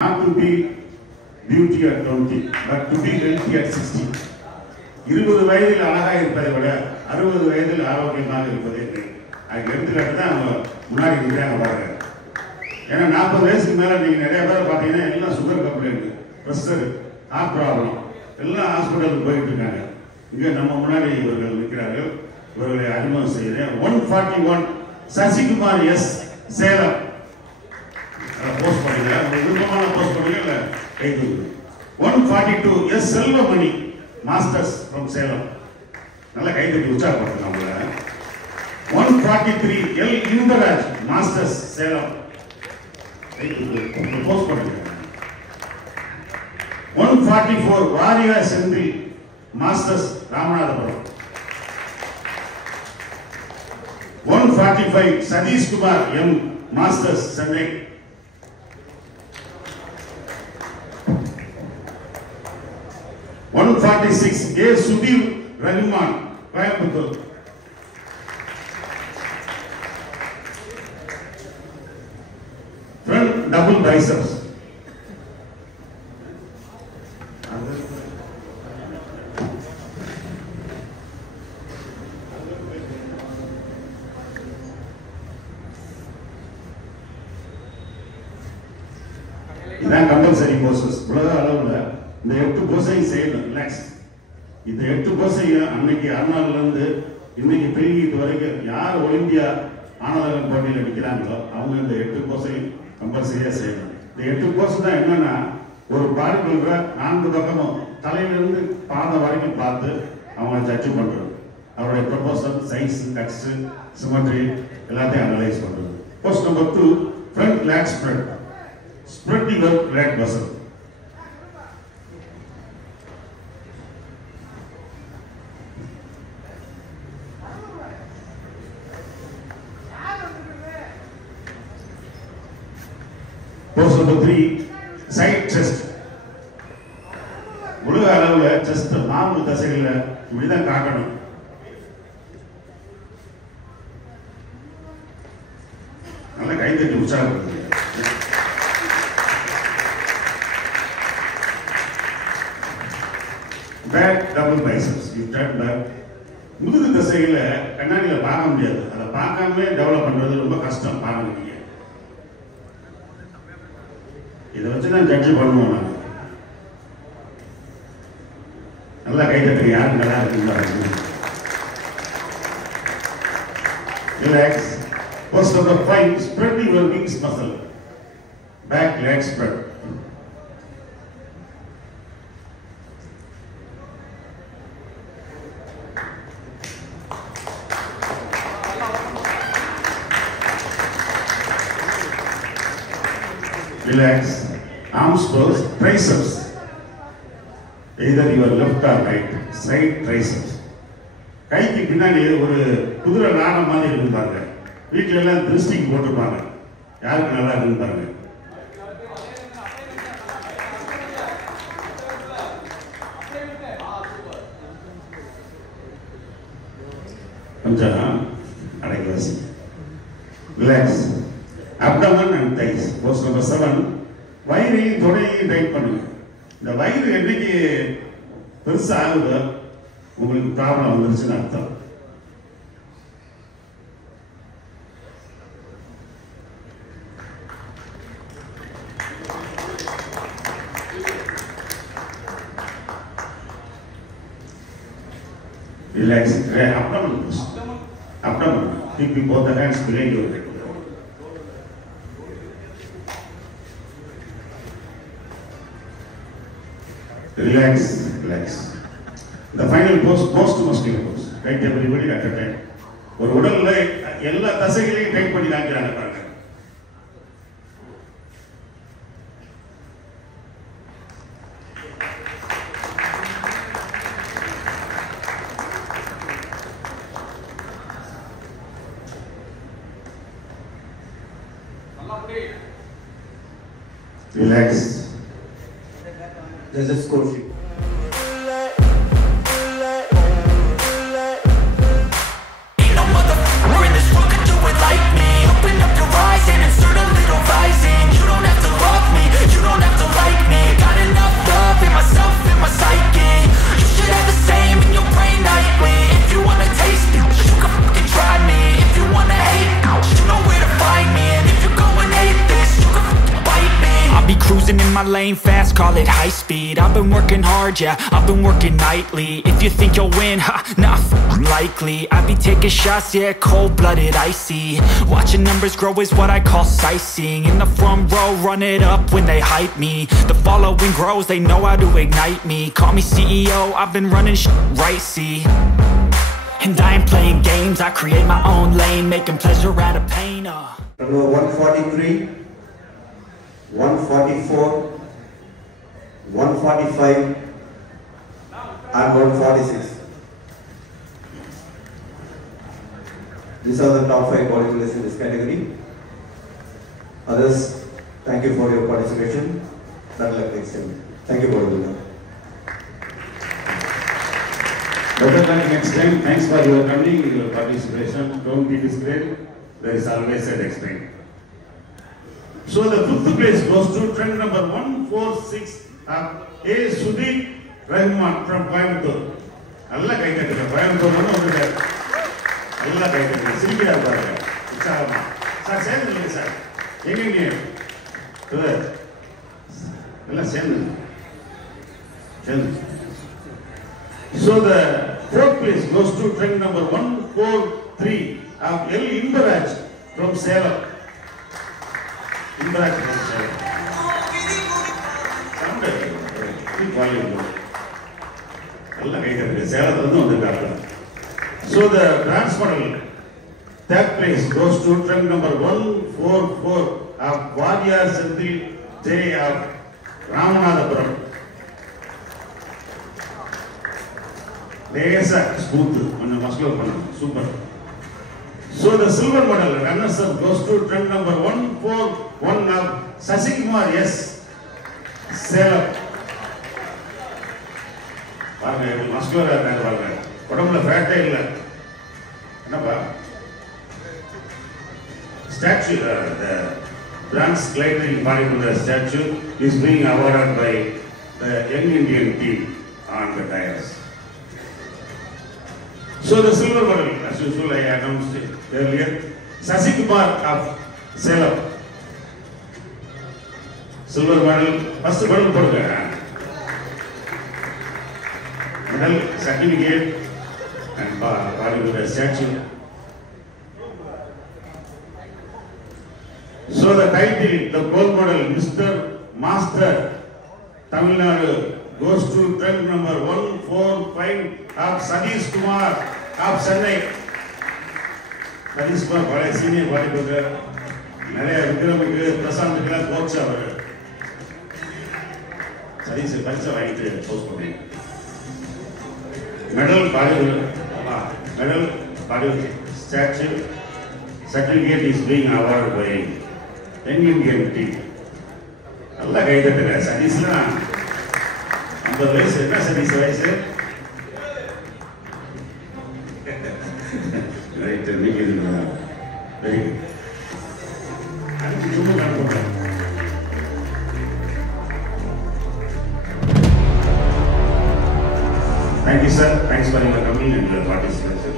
Not to be beauty at 20, but to be healthy at 60. 20 வயதில் அழகாக இருப்பதை விட 60 வயதில் ஆரோக்கியமாக இருப்பதே அதுக்கு எடுத்துக்காட்டு தான் அவங்க முன்னாடி நிற்கிறாங்க பாருங்க. ஏன்னா 40 வயசுக்கு மேலே நீங்கள் நிறைய பேர் பார்த்தீங்கன்னா எல்லாம் sugar complaint, pressure, heart problem எல்லாம் ஹாஸ்பிட்டலுக்கு போயிட்டு இருக்காங்க. இங்கே நம்ம முன்னாடி இவர்கள் நிற்கிறார்கள். இவர்களை அறிமுகம் செய்கிறேன். 141 சசிகுமார் எஸ் சேலம். போஸ்ட் பண்ணுங்க, விருப்பமான போஸ்ட் பண்ணுங்க. இல்லை கைது. 142 S Selvamani masters from Salem. நல்லா கைதட்டி உற்சாகப்படுத்துங்க நம்மள. 143 L Indraj masters Salem. Pose பண்ணுங்க. 144 வாரியா Senthil masters Ramanathapuram. 145 Satish Kumar M masters Chennai. 146 A Sudhir Rahman Coimbatore. 12 double biceps. இதான் கம்பல்சரி போசஸ். உலக அளவில் இந்த 8 போசையும் செய்யணும். ரிலாக்ஸ். இந்த 8 போசையும் அன்னைக்கு அறுநாள்லேருந்து இன்னைக்கு பெருகிட்டு வரைக்கும் யார் ஒலிம்பியா ஆனதகன் போட்டியில் நிற்கிறாங்களோ அவங்க இந்த 8 போசையும் கம்பல்சரியாக செய்யணும். இந்த 8 போஸ் தான் என்னன்னா, ஒரு பாடி பில்டரை 4 பக்கமும் தலையிலிருந்து பாதம் வரைக்கும் பார்த்து அவங்களை ஜட்ஜ் பண்ணுறது. அவருடைய ப்ரொபோசல், சைஸ், கட்ஸ், சிமெட்ரி எல்லாத்தையும் அனலைஸ் பண்ணுறது. Pose number 2 front leg spread. Spread your leg muscle. Pose number 3, side chest. உலக அளவில் செஸ்ட் மார்பு தசைகளை இப்படிதான் காட்டணும். நல்லா கைதட்டி உற்சாகப்படுத்துங்க. Back double biceps. You turn back. முதுகு தசைகளை கண்ணாடியில் பார்க்க முடியாது. அதை பார்க்காம டெவலப் பண்றது ரொம்ப கஷ்டம். பாருங்க, இதை வச்சு தான் ஜட்ஜ் பண்ணுவோம். நாங்கள் நல்லா கை தட்டுங்க. யாருக்கு நல்லா இருக்குங்களா? Relax. Post number 5, spread your wings muscle. Back leg spread. Relax. Arms closed. Triceps. Either your left or right. Side triceps. கைக்கு பின்னாடி ஒரு குதிரை லாடம் மாதிரி இருக்கு பாருங்க. வீட்டில எல்லாம் திருஷ்டிக்கு போட்டுருப்பாங்க. யாருக்கு நல்லா இருக்குன்னு பாருங்க. கொஞ்சம் அடைக்கலாசி. Relax. Abdomen and thighs. Post number 7, வயிறையும் தொடையையும் டைட் பண்ணுங்க. இந்த வயிறு என்னைக்கு பெருசா ஆகுதோ உங்களுக்கு ப்ராப்ளம் வந்துருச்சுன்னு அர்த்தம். Relax. Abdomen. Abdomen. Keep both the hands behind your head. Relax, relax. The final pose, most muscular pose. Right, everybody at a time. ஒரு உடல்ல எல்லா தசைகளையும் டைட் பண்ணி காமிக்கிறாங்க பாருங்க. Relax. There's a score sheet. Ain't no motherfucker in this world can do it like me. Open up your eyes and insert a little rising. You don't have to love me, you don't have to Cruising in my lane fast, call it high speed. I've been working hard, yeah, I've been working nightly. If you think you'll win, ha, not likely. I be taking shots, yeah, cold-blooded, icy. Watching numbers grow is what I call sightseeing. In the front row, run it up when they hype me. The following grows, they know how to ignite me. Call me CEO, I've been running right, see. And I ain't playing games, I create my own lane, making pleasure out of pain. Number 143, 144, 145 and 146. These are the top 5 bodybuilders in this category. Others, thank you for your participation. That luck next time. Thank you, bodybuilder. Better luck next time. Thanks for your coming, your participation. Don't be disgraced. There is always a next time. So the 5th place goes to trend number 146 of A. Sudeep Rahman from Coimbatore. Allah kaitadukka Coimbatore nu vanduட்டார். Allah kaitadukka சிரிக்கிறார் பாருங்க. உற்சாகமா. Sir சேர்ந்துங்க sir. எங்கங்க? Sir. எல்லாம் சேர்ந்து. So the 4th place goes to trend number 143 of L. Imbaraj from Salem. Imbaraj from Salem. Keep volume low. So the bronze medal 3rd place goes to trend number 144 of Vadiyar Senthil J. of Ramanathapuram. Smooth, muscular, super. So the silver medal runners-up goes to trend number 141 of Sasikumar S. Salem. பாருங்க மஸ்குலரா இருக்காங்க பாருங்க. உடம்புல ஃபேட்டே இல்ல. என்னப்பா? Statue, the bronze gliding bodybuilder statue is being awarded by the Young Indian team on the dais. So the silver medal, as usual, I announced it earlier, Sasikumar of Salem. Silver medal, first medal போடுங்க. Medal, certificate and bodybuilder statue. So the title, the gold medal, Mr. Master Tamil Nadu, goes to trend number 145 of Sadish Kumar of Chennai. Sadish Kumar, very senior bodybuilder. நிறைய விக்ரமுக்கு பிரசாந்துக்கெல்லாம் coach அவர். சதீஷ் பரிசை வாங்கிட்டு post பண்ணி. Medal bodybuilder statue certificate is being awarded by Young Indian team. நல்லா கை தட்டுங்க. சதீஷ்லாம் 50 வயசு. என்ன சதீஷ் வயசு? Right, நீங்க இதுங்களா? Very good. அதுக்கு சும்மா காட்டுறேன். Thank you, sir. Thanks for your coming and your participation.